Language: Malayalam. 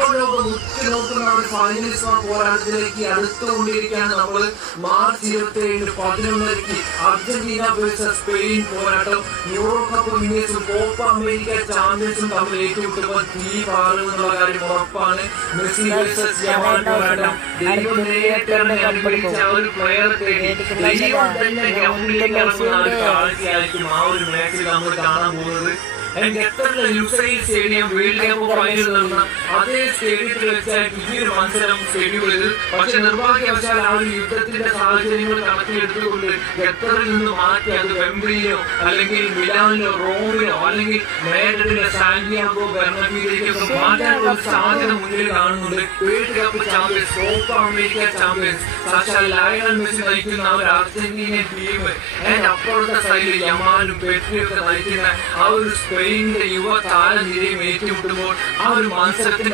ഫുട്ബോൾ ലോകം ഉറ്റുനോക്കുന്ന ഒരു ഫൈനലിസ്റ്റ് പോരാട്ടത്തിലേക്ക് അടുത്തുകൊണ്ടിരിക്കുകയാണ്. നമ്മൾ മാർച്ച് 27 11 അർജന്റീന വേഴ്സസ് സ്പെയിൻ പോരാട്ടം. യൂറോ കപ്പ് വിന്നേഴ്സും കോപ്പ അമേരിക്ക ചാമ്പ്യൻസും തമ്മിൽ ഏറ്റുമുട്ടുമ്പോൾ തീ പാറുമെന്നുള്ള കാര്യം ഉറപ്പാണ്. മെസ്സി വേഴ്സസ് യമാൽ പോരാട്ടം. ദൈവം നേരിട്ടാണ് അനുഭവിച്ച ഒരു പ്ലെയർ തേടി ദൈവം തന്നെ ഗ്രൗണ്ടിലേക്ക് ഇറങ്ങുന്ന ഒരു കാഴ്ചയായിരിക്കും ആ ഒരു മാച്ചിൽ നമ്മൾ കാണാൻ പോകുന്നത്. ഖത്തറിലെ Lusail stadium world cup final നടന്ന അതേ സ്റ്റേഡിയത്തിൽ വെച്ചായിരിക്കും ഈ ഒരു മത്സരം ഷെഡ്യൂൾ ചെയ്തത്. പക്ഷെ നിർഭാഗ്യവശാൽ ആ ഒരു യുദ്ധത്തിന്റെ സാഹചര്യങ്ങൾ കണക്കിലെടുത്തുകൊണ്ട് ഖത്തറിൽ നിന്ന് മാറ്റി അത് വെംബ്ലിയിലോ അല്ലെങ്കിൽ മിലാനിലോ റോമിലോ അല്ലെങ്കിൽ മാഡ്രിഡിലെ സാന്റിയാഗോ ബെർണബിയിലേക്കൊക്കെ മാറ്റാനുള്ള സാധ്യത മുന്നിൽ കാണുന്നുണ്ട്. World cup champions, Copa America champions സാക്ഷാൽ ലയണൽ മെസ്സി നയിക്കുന്ന ആ ഒരു അർജന്റീനിയൻ ടീം അപ്പുറത്തെ സൈഡിൽ യമാലും പെട്രിയൊക്കെ നയിക്കുന്ന ആ ഒരു സ്പെയിനിന്റെ യുവ താരനിരയും ഏറ്റുമുട്ടുമ്പോൾ ആ ഒരു മത്സരത്തിന്റെ